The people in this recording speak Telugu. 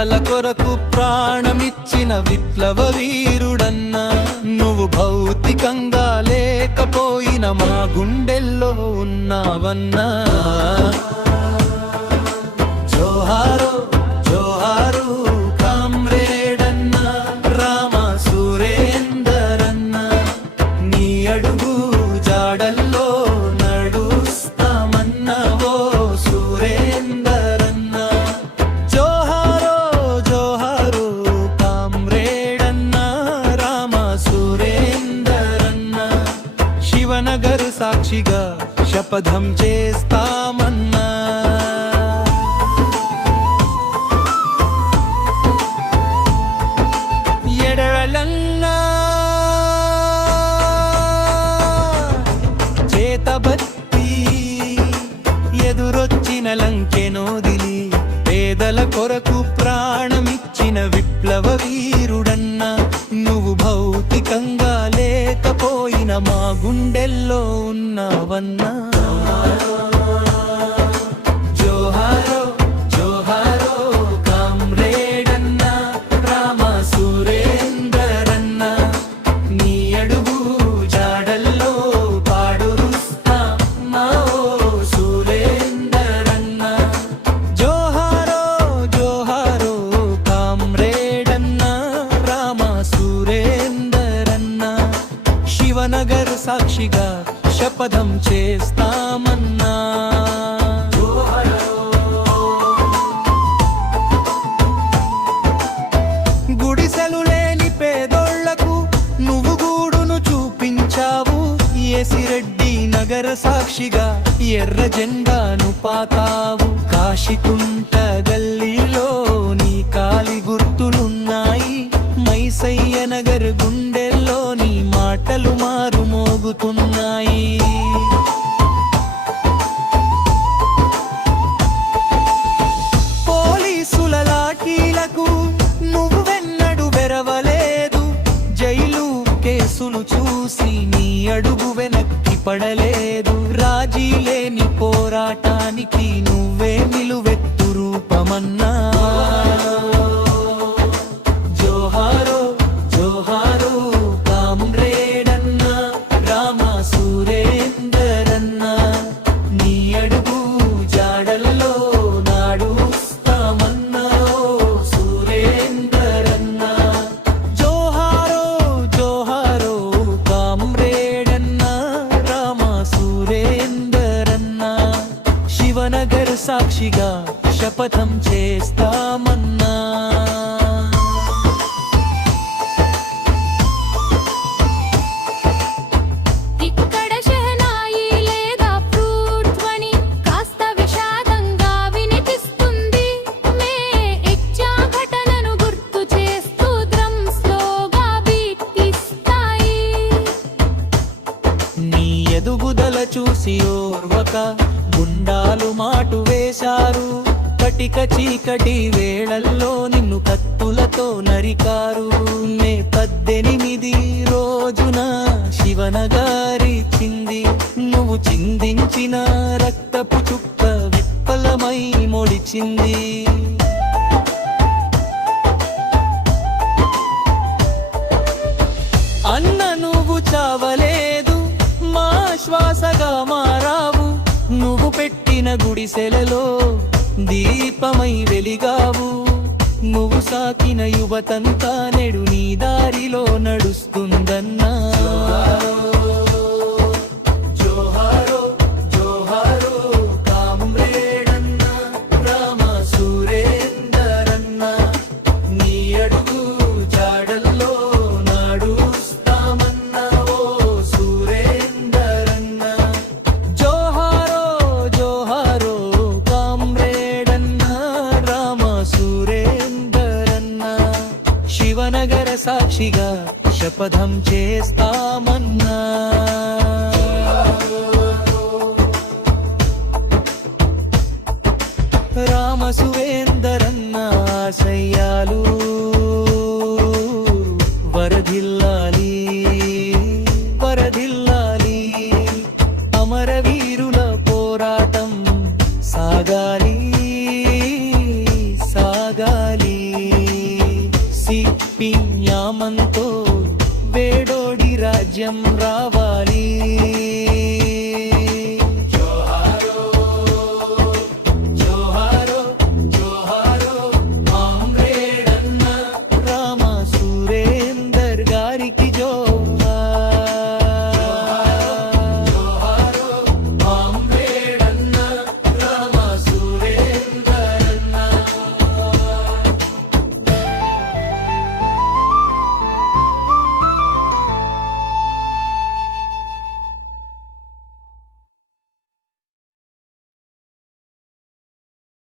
పేదల కొరకు ప్రాణమిచ్చిన విప్లవ వీరుడన్నా నువ్వు భౌతికంగా లేకపోయిన మా గుండెల్లో ఉన్నావన్నా జోహారో జోహారు కామ్రేడన్నా రామ సురేందర్ అన్నా నీ అడుగు జాడల్లో నడుస్తామన్నా ఓ సురేందర్ అన్నా జోహారో జోహారు కామ్రేడన్నా రామ సురేందర్ అన్నా శివనగర్ సాక్షిగా శపథం చేస్తామన్నా చేతబత్తి ఎదురొచ్చిన లంకెనోదిలి పేదల కొరకు ప్రాణమిచ్చిన విప్లవ వీరుడన్నా నువ్వు భౌతికంగా లేకపోయిన మా గుండెల్లో ఉన్నావన్నా జోహారో జోహారో కామ్రేడన్నా రామ సురేందర్ అన్నా నీ అడుగు జాడల్లో పాడురుస్తామా ఓ సురేందర్ అన్నా జోహారో జోహారో కామ్రేడన్నా రామ సురేందర్ అన్నా శివనగర్ సాక్షిగా శపథం చేస్తామన్నా గుడిసెలు లేని పేదోళ్లకు నువ్వు గూడును చూపించావు ఏసిరెడ్డి నగర సాక్షిగా ఎర్ర జెండాను పాతావు కాశీకుంట గల్లీలో నీ కాలి గుర్తులున్నాయి మైసయ్య నగర్ గుండెల్లో నీ మాటలు మారు మోగుతున్నాయి పోలీసుల లాఠీలకు నువ్వు వెన్నడు వెరవలేదు జైలు కేసులు చూసి నీ అడుగు వెనక్కి పడలేదు రాజీ లేని పోరాటానికి నువ్వే నిలువెత్తు రూపమన్నా జోహారో జోహారో కామ్రేడన్నా రామ సురేందర్ అన్నా నీ అడుగు జాడల్లో నాడుస్తామన్నా ఓ సురేందర్ అన్నా జోహారో జోహారో కామ్రేడన్నా రామ సురేందర్ అన్నా శివనగర్ సాక్షిగా శపథం చేస్తామన్నా ఇక్కడ షహనాయి లేదా ఫ్రూట్ ధ్వని కాస్త విషాదంగా వినిపిస్తుంది మే ఇచ్చా ఘటనను గుర్తు చేస్తూ డ్రమ్స్ లోగా బీట్ ఇస్తాయి నీ ఎదుగుదల చూసి ఓర్వక గుండాలు మాటు వేశారు కటిక చీకటి వేళల్లో నిన్ను కత్తులతో నరికారు మే 18 రోజున శివనగారి చింది నువ్వు చిందించిన రక్తపు చుక్క విఫలమై మొడిచింది అన్న నువ్వు చావలేదు మా శ్వాసగా మారావు నువ్వు పెట్టిన గుడిసెలలో దీపమై వెలిగావు నువ్వు సాకిన యువతంతా నెడు నీ దారిలో నడుస్తుందన్నా జోహారో జోహారో కామ్రేడన్నా రామ సురేందర్ అన్నా నీ అడుగు జాడల్లో నాడుస్తామన్నా ఓ సురేందర్ అన్నా జోహారో జోహారో కామ్రేడన్నా రామ సురేందర్ అన్నా శివనగర సాక్షిగా శపథం చేస్తామన్నా రామ సురేందర్ అన్నా ఆశయాలు వరదిల్లాలి వరదిల్లాలి అమరవీరుల పోరాటం సాగాలి సాగాలి నామంతో వేడోడి రాజ్యం రావాలి. జోహారో జోహారో జోహారో కామ్రేడ్ అన్న రామ సురేందర్ గారికి